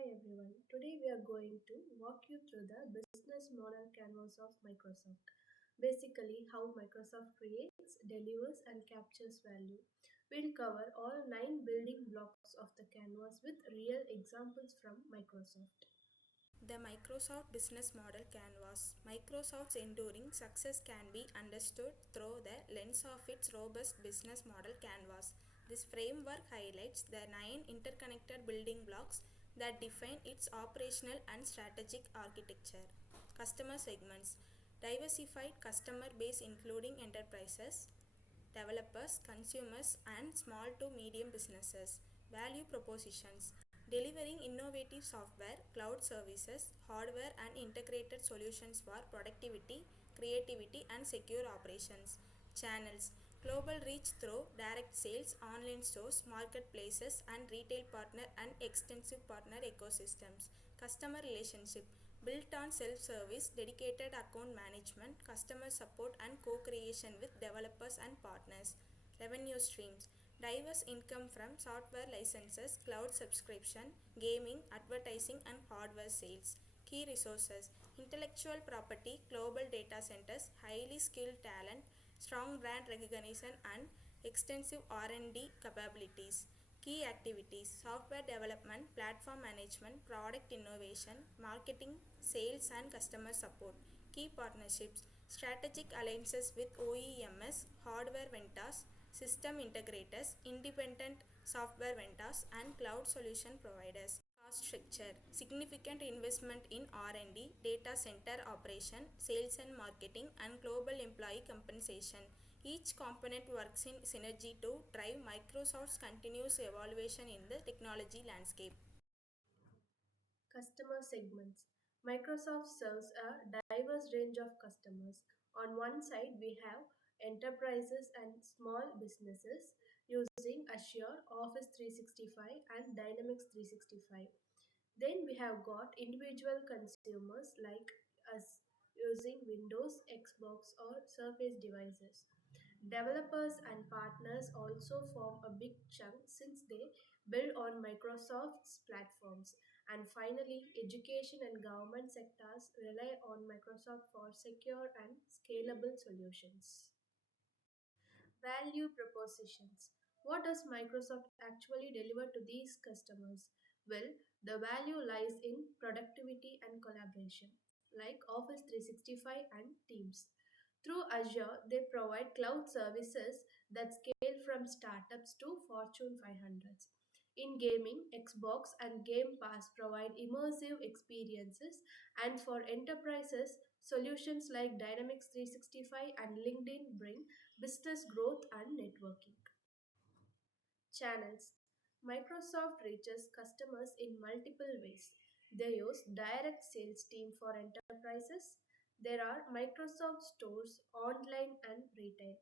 Hi everyone. Today we are going to walk you through the business model canvas of Microsoft. Basically, how Microsoft creates, delivers, and captures value. We'll cover all 9 building blocks of the canvas with real examples from Microsoft. The Microsoft Business Model Canvas. Microsoft's enduring success can be understood through the lens of its robust business model canvas. This framework highlights the 9 interconnected building blocks that define its operational and strategic architecture. Customer segments. Diversified customer base including enterprises, developers, consumers, and small to medium businesses. Value propositions. Delivering innovative software, cloud services, hardware, and integrated solutions for productivity, creativity, and secure operations. Channels. Global reach through direct sales, online stores, marketplaces, and retail partner and extensive partner ecosystems. Customer relationship built on self-service, dedicated account management, customer support, and co-creation with developers and partners. Revenue streams diverse income from software licenses, cloud subscription, gaming, advertising, and hardware sales. Key resources intellectual property, global data centers, highly skilled talent, strong brand recognition, and extensive R&D capabilities. Key activities software development, platform management, product innovation, marketing, sales, and customer support. Key partnerships strategic alliances with OEMs, hardware vendors, system integrators, independent software vendors, and cloud solution providers. Cost structure significant investment in R&D, data center operation, sales and marketing, and global employee compensation. Each component works in synergy to drive Microsoft's continuous evaluation in the technology landscape. Customer segments. Microsoft serves a diverse range of customers. On one side, we have enterprises and small businesses using Azure, Office 365, and Dynamics 365. Then we have got individual consumers like us using Windows, Xbox, or Surface devices. Developers and partners also form a big chunk since they build on Microsoft's platforms. And finally, education and government sectors rely on Microsoft for secure and scalable solutions. Value propositions. What does Microsoft actually deliver to these customers? Well, the value lies in productivity and collaboration, like Office 365 and Teams. Through Azure, they provide cloud services that scale from startups to Fortune 500s. In gaming, Xbox and Game Pass provide immersive experiences, and for enterprises, solutions like Dynamics 365 and LinkedIn bring business growth and networking. Channels. Microsoft reaches customers in multiple ways. They use direct sales team for enterprises. There are Microsoft stores online and retail.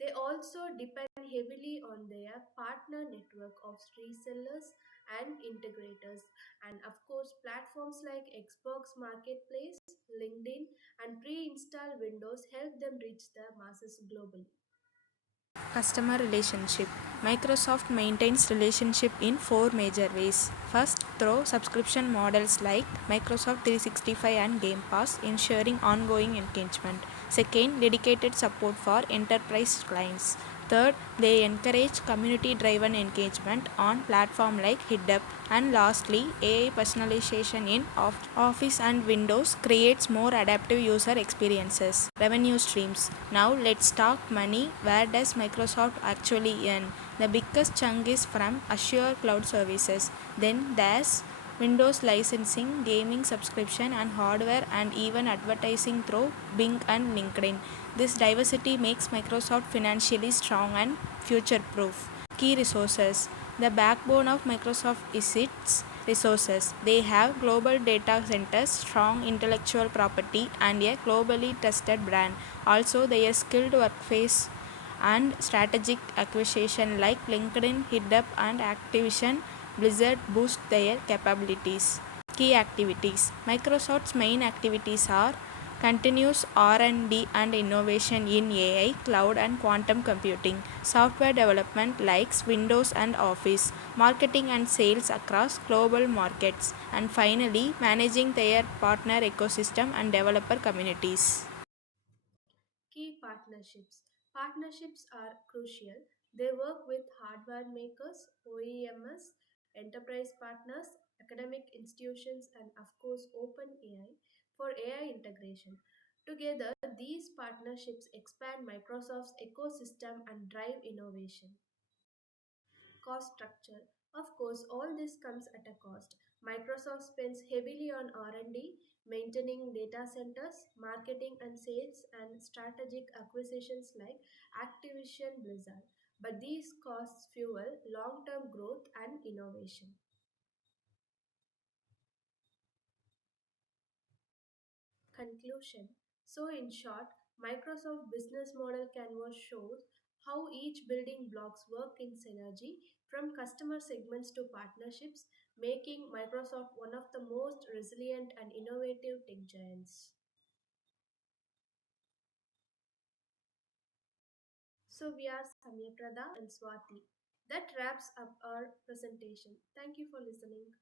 They also depend heavily on their partner network of resellers and integrators. And of course, platforms like Xbox Marketplace, LinkedIn, and pre installed Windows help them reach the masses globally. Customer relationship. Microsoft maintains relationship in four major ways. First, through subscription models like Microsoft 365 and Game Pass, ensuring ongoing engagement. Second, dedicated support for enterprise clients. Third, they encourage community driven engagement on platforms like HitUp. And lastly, AI personalization in Office and Windows creates more adaptive user experiences. Revenue streams. Now let's talk money. Where does Microsoft actually earn? The biggest chunk is from Azure Cloud Services. Then there's Windows licensing, gaming subscription, and hardware, and even advertising through Bing and LinkedIn. This diversity makes Microsoft financially strong and future proof. Key resources. The backbone of Microsoft is its resources. They have global data centers, strong intellectual property, and a globally trusted brand. Also, their skilled workforce and strategic acquisition like LinkedIn, HitUp, and Activision Blizzard boost their capabilities. Key activities. Microsoft's main activities are continuous R&D and innovation in AI, cloud and quantum computing, software development likes Windows and Office, marketing and sales across global markets, and finally managing their partner ecosystem and developer communities. Key partnerships. Partnerships are crucial. They work with hardware makers, OEMs, enterprise partners, academic institutions, and of course, OpenAI for AI integration. Together, these partnerships expand Microsoft's ecosystem and drive innovation. Cost structure. Of course, all this comes at a cost. Microsoft spends heavily on R&D, maintaining data centers, marketing and sales, and strategic acquisitions like Activision Blizzard. But these costs fuel long-term growth and innovation. Conclusion. So, in short, Microsoft business model canvas shows how each building blocks work in synergy from customer segments to partnerships, making Microsoft one of the most resilient and innovative tech giants. So, we are Samyaprada and Swati. That wraps up our presentation. Thank you for listening.